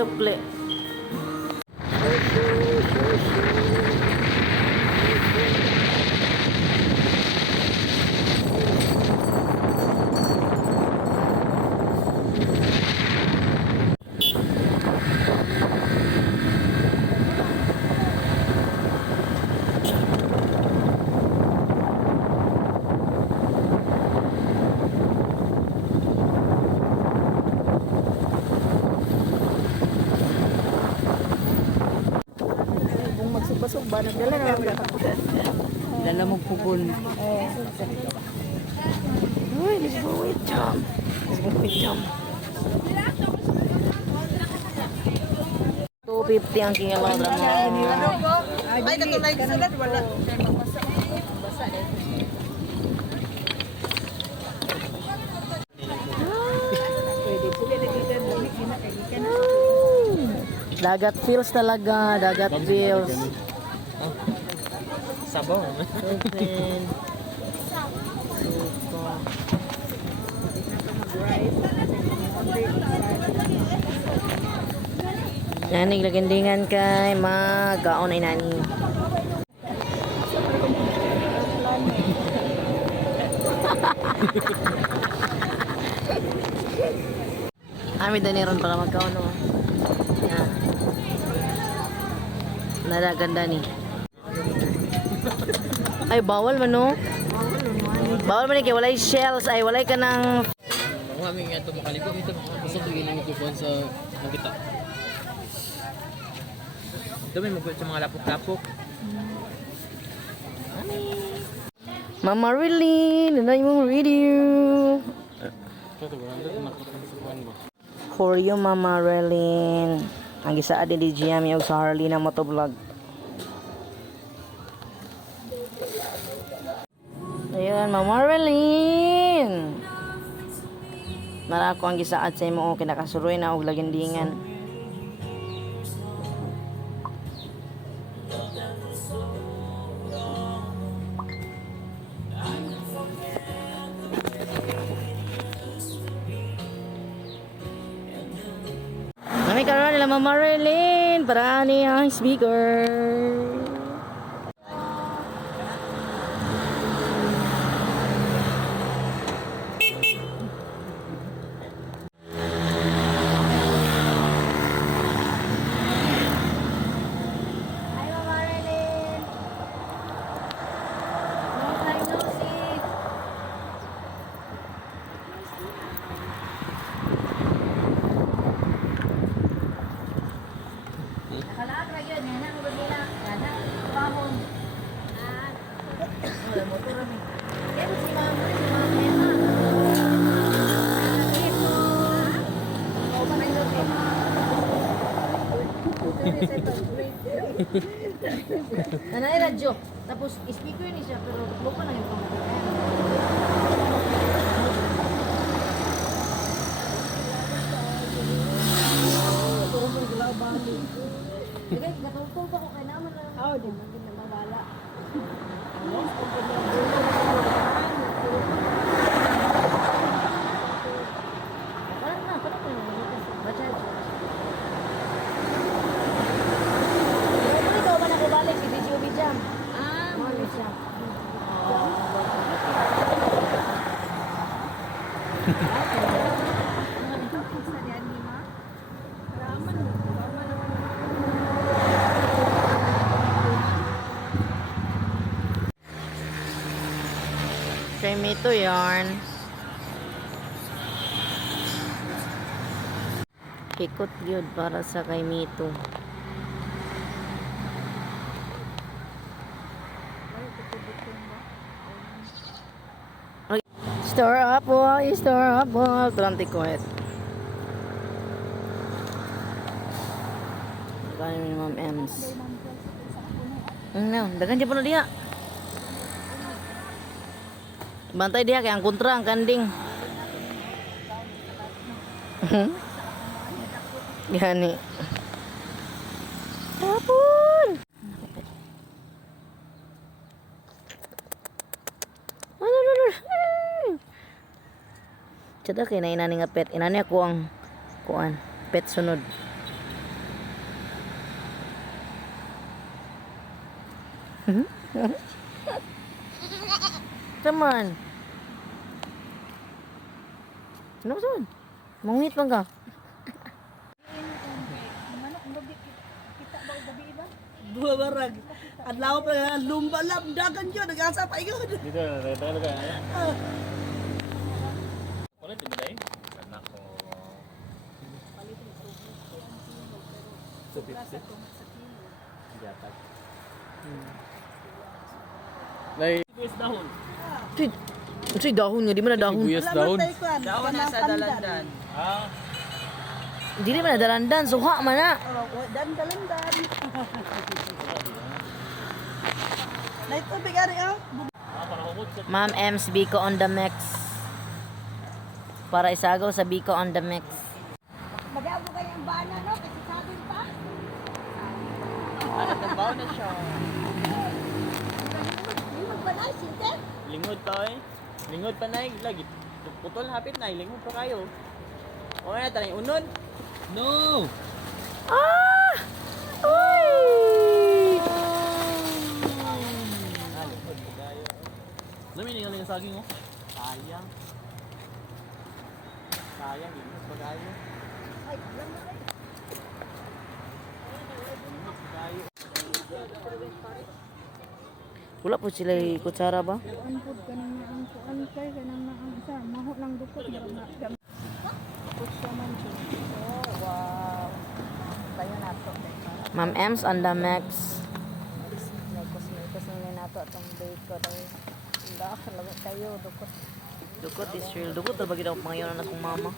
sukli. Kung magsubasog ba, nagdala na lang kakapot. Dala mo pupon. Uy, let's go with jump. Let's go with jump. 250 ang kilogram mo. Ay, katulad sulod, wala. Dagat feels talaga, dagat feels. Sabaw. Open. Nani lagandingan kay magaon ay nani. Ami daniron para magkaon no. Yan. Naraganda ni. Ay bawal man no. Bawal man ni kay walay shells ay walay ka nang Ang aming nga ito makalikot ito. Gusto ito giling ito sa magkita. Ito may magkita sa mga lapok-lapok. Mama Riley, nanay mong video. For you, Mama Relin. Ang isa adi di Giam yung sa Harley na motovlog. Ayun, Mama Relin. Nara ko ang gisaad sa imo kinakasuroy na og lagindingan. Kami karon nila Mama Relin para ani ang speaker. Nanay radyo. Tapos speaker ni siya pero lupa na yung pamamagitan. Sige, natungkol pa ko kay naman lang. Oo, di man din na mawala. Parang na, parang na. Bachan. Ikaw ba nakabalik si Video Bijam? Mami siya. Kay Mito yarn. Ikot yun para sa kay Mito. Store up wall, store up wall. Tulang tikuhet. Kaya ni Ma'am Ems. No, dagan dyan po na diya. Bantay dia kaya ang kontra ang kanding. Gani. Tapon. Sada kay na inani nga pet. Inani ako ang kuan pet sunod. Saman. Ano ba saman? Mangungit bang ka? Dua barag. Adlaw pa nga lumba lab dagan yo nagasa pa igod. Dito na talaga. Wala din dai. Anak ko. Jatag. Lay, sibuyas dahon. Unsay dahon nga di man na dahon. Sibuyas dahon. Dawan na sa dalandan. Ah, Dili man na dalandan, suha man na. Oh, dan dalandan. Nay tubig ari ah. para humot sa Ma'am Ems Biko on the mix. Para isagaw sa Biko on the mix. Magabo kayo ang bana no kasi sabi pa. Ano trabaho na siya? Di magbanay sinte. Lingod to eh. Lingod pa na lagi. Putol hapit na, lingod pa kayo. O na tayo unod. No. Ah! Uy! Lingod pa kayo. Dami ni nga saging oh. Sayang. Sayang lingod pa kayo. Ay, alam na ay. Wala po sila kutsara ba? Kuan pud kanang na ang kuan kay kanang na ang isa maho lang dukot meron na. Dukot sa man siya. Oh, wow. Tayo na to. Ma'am Ems on the mix. Kusmitos na nato atong bake daw. Lagot kayo dukot. Dukot is real. Dukot na bagay daw pangayon na akong mama.